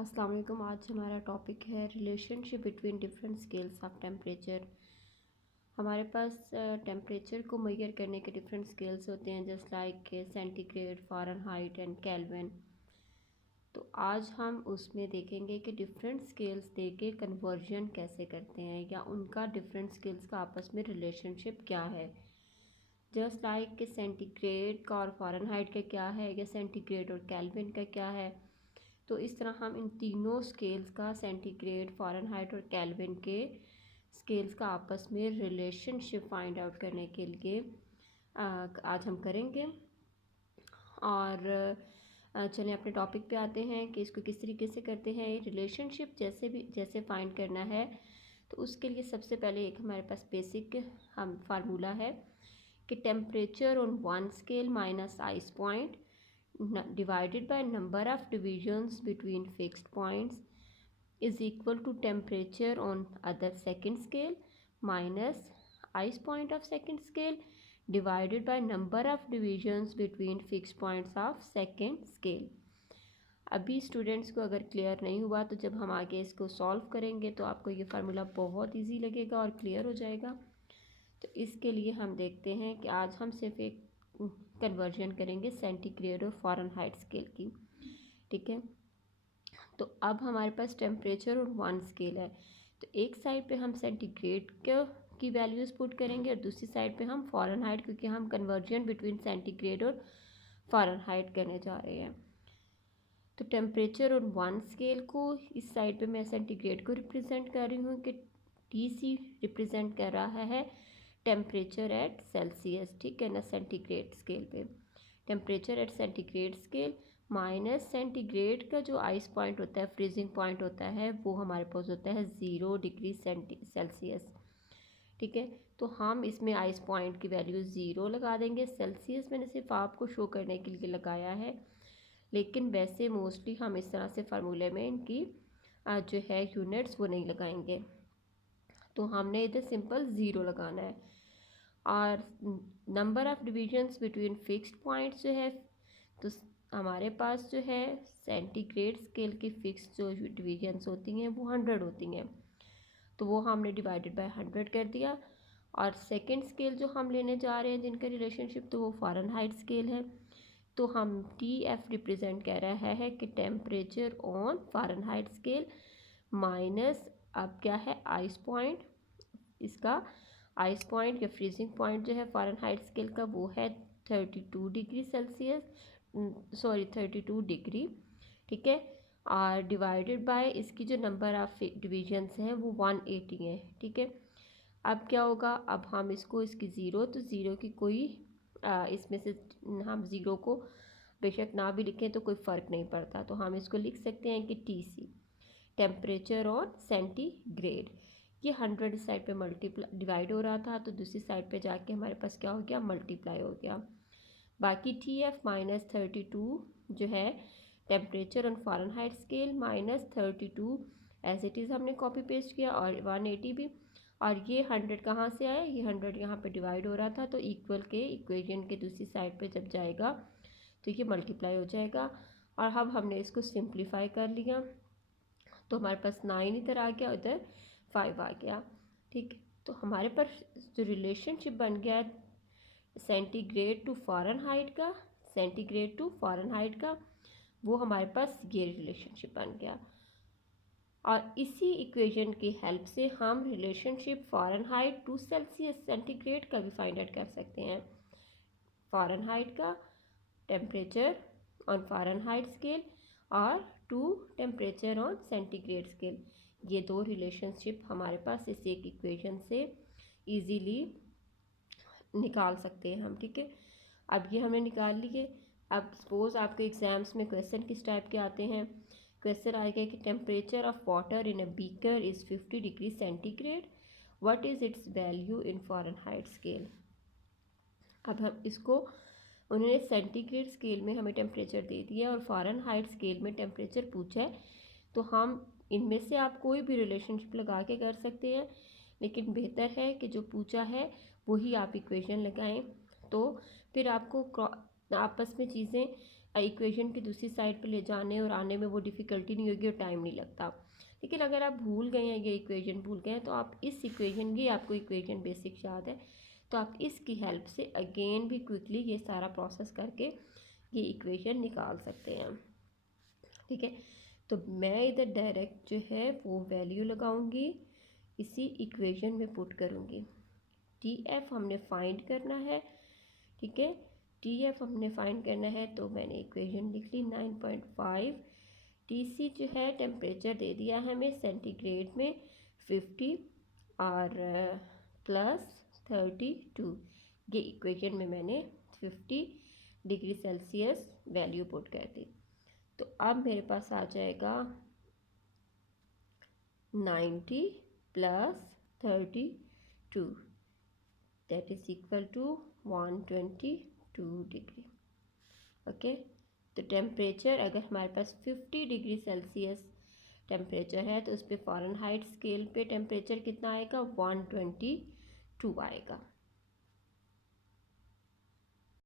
अस्सलाम वालेकुम। आज हमारा टॉपिक है relationship between different scales of temperature. हमारे पास टेम्परेचर को मेजर करने के डिफरेंट स्केल्स होते हैं, just like centigrade, Fahrenheit and kelvin. तो आज हम उसमें देखेंगे कि डिफरेंट स्केल्स दे के कन्वर्जन कैसे करते हैं या उनका डिफरेंट स्केल्स का आपस में रिलेशनशिप क्या है। जस्ट लाइक कि सेंटीग्रेड का और फ़ारेनहाइट का क्या है या सेंटीग्रेड और केल्विन का क्या है। तो इस तरह हम इन तीनों स्केल्स का, सेंटीग्रेड, फ़ारेनहाइट और केल्विन के स्केल्स का आपस में रिलेशनशिप फाइंड आउट करने के लिए आज हम करेंगे। और चलिए अपने टॉपिक पे आते हैं कि इसको किस तरीके से करते हैं। रिलेशनशिप जैसे फाइंड करना है तो उसके लिए सबसे पहले एक हमारे पास बेसिक हम फार्मूला है कि temperature on one scale minus ice point divided by number of divisions between fixed points is equal to temperature on other second scale minus ice point of second scale divided by number of divisions between fixed points of second scale। अभी students को अगर clear नहीं हुआ तो जब हम आगे इसको सॉल्व करेंगे तो आपको ये फार्मूला बहुत इजी लगेगा और क्लियर हो जाएगा। तो इसके लिए हम देखते हैं कि आज हम सिर्फ एक कन्वर्जन करेंगे सेंटीग्रेड और फ़ारेनहाइट स्केल की। ठीक है, तो अब हमारे पास टेम्परेचर और वन स्केल है, तो एक साइड पे हम सेंटीग्रेड की वैल्यूज़ पुट करेंगे और दूसरी साइड पे हम फ़ारेनहाइट, क्योंकि हम कन्वर्जन बिटवीन सेंटीग्रेड और फ़ारेनहाइट करने जा रहे हैं। तो टेम्परेचर और वन स्केल को इस साइड पे मैं सेंटीग्रेड को रिप्रेजेंट कर रही हूँ कि TC रिप्रेजेंट कर रहा है टेम्परेचर एट सेल्सियस, ठीक है ना, सेंटीग्रेड स्केल पे temperature at centigrade scale minus centigrade का जो आइस पॉइंट होता है, फ्रीजिंग पॉइंट होता है, वो हमारे पास होता है 0 डिग्री सेल्सियस। ठीक है, तो हम इसमें आइस पॉइंट की वैल्यू 0 लगा देंगे। सेल्सियस मैंने सिर्फ आपको शो करने के लिए लगाया है, लेकिन वैसे मोस्टली हम इस तरह से फार्मूले में इनकी जो है यूनिट्स वो नहीं लगाएंगे, तो हमने इधर सिंपल 0 लगाना है। और number of divisions between fixed points जो है, तो हमारे पास जो है सेंटीग्रेड स्केल की फिक्स जो डिविजन्स होती हैं वो 100 होती हैं, तो वो हमने डिवाइडेड बाय 100 कर दिया। और सेकंड स्केल जो हम लेने जा रहे हैं जिनका रिलेशनशिप, तो वो फ़ारेनहाइट स्केल है, तो हम TF रिप्रेजेंट कर रहा है कि temperature on Fahrenheit scale minus अब क्या है आइस पॉइंट, इसका आइस पॉइंट या फ्रीजिंग पॉइंट जो है फ़ारेनहाइट स्केल का वो है 32 डिग्री सेल्सियस, 32 डिग्री, ठीक है। और डिवाइडेड बाय इसकी जो नंबर ऑफ डिविजन्स हैं वो 180 हैं, ठीक है। अब क्या होगा, अब हम इसको इसकी ज़ीरो, तो ज़ीरो की कोई इसमें से हम ज़ीरो को बेशक ना भी लिखें तो कोई फ़र्क नहीं पड़ता, तो हम इसको लिख सकते हैं कि TC टेम्परेचर ऑन सेंटीग्रेड। ये 100 इस साइड पे मल्टीप्लाई डिवाइड हो रहा था, तो दूसरी साइड पे जाके हमारे पास क्या हो गया, मल्टीप्लाई हो गया। बाकी TF माइनस 32 जो है temperature on Fahrenheit scale minus 32 as it is हमने कॉपी पेस्ट किया, और 180 भी। और ये 100 कहाँ से आया, ये 100 यहाँ पे डिवाइड हो रहा था, तो इक्वल के इक्वेशन के दूसरी साइड पे जब जाएगा तो ये मल्टीप्लाई हो जाएगा। और अब हमने इसको सिंप्लीफाई कर लिया, तो हमारे पास 9 इधर आ गया, उधर 5 आ गया, ठीक। तो हमारे पास जो रिलेशनशिप बन गया सेंटीग्रेड टू फ़ारेनहाइट का, सेंटीग्रेड टू फ़ारेनहाइट का, वो हमारे पास ये रिलेशनशिप बन गया। और इसी इक्वेशन की हेल्प से हम relationship Fahrenheit to Celsius centigrade का भी फाइंड आउट कर सकते हैं। फ़ारेनहाइट का टेम्परेचर ऑन फ़ारेनहाइट स्केल और to temperature on centigrade scale, ये दो रिलेशनशिप हमारे पास इस एक इक्वेशन से इजीली निकाल सकते हैं हम, ठीक है। अब ये हमने निकाल लिए। अब सपोज़ आपके एग्ज़ाम्स में क्वेश्चन किस टाइप के आते हैं, क्वेश्चन आएगा कि temperature of water in a beaker is 50 degree centigrade, what is it's value in Fahrenheit scale. अब हम इसको, उन्होंने सेंटीग्रेड स्केल में हमें टेम्परेचर दे दिया और फ़ारेनहाइट स्केल में टेम्परेचर पूछा है, तो हम इनमें से आप कोई भी रिलेशनशिप लगा के कर सकते हैं, लेकिन बेहतर है कि जो पूछा है वही आप इक्वेशन लगाएं, तो फिर आपको आपस में चीज़ें इक्वेशन की दूसरी साइड पे ले जाने और आने में वो डिफ़िकल्टी नहीं होगी और टाइम नहीं लगता। लेकिन अगर आप भूल गए हैं, ये इक्वेशन भूल गए हैं, तो आप इस इक्वेशन की, आपको इक्वेशन बेसिक याद है तो आप इसकी हेल्प से अगेन भी क्विकली ये सारा प्रोसेस करके ये इक्वेशन निकाल सकते हैं। ठीक है, तो मैं इधर डायरेक्ट जो है वो वैल्यू लगाऊंगी, इसी इक्वेशन में पुट करूंगी। टी एफ हमने फाइंड करना है। ठीक है, टी एफ हमने फाइंड करना है, तो मैंने इक्वेशन लिख ली 9.5। टी सी जो है टेम्परेचर दे दिया है हमें सेंटीग्रेड में 50 और +32। ये इक्वेशन में मैंने 50 डिग्री सेल्सियस वैल्यू पुट कर दी। तो अब मेरे पास आ जाएगा 90 + 32, that is equal to 122 degree. Okay, तो टेम्परेचर अगर हमारे पास 50 डिग्री सेल्सियस टेम्परेचर है तो उस पर फ़ारेनहाइट स्केल पे टेम्परेचर कितना आएगा, 122 आएगा।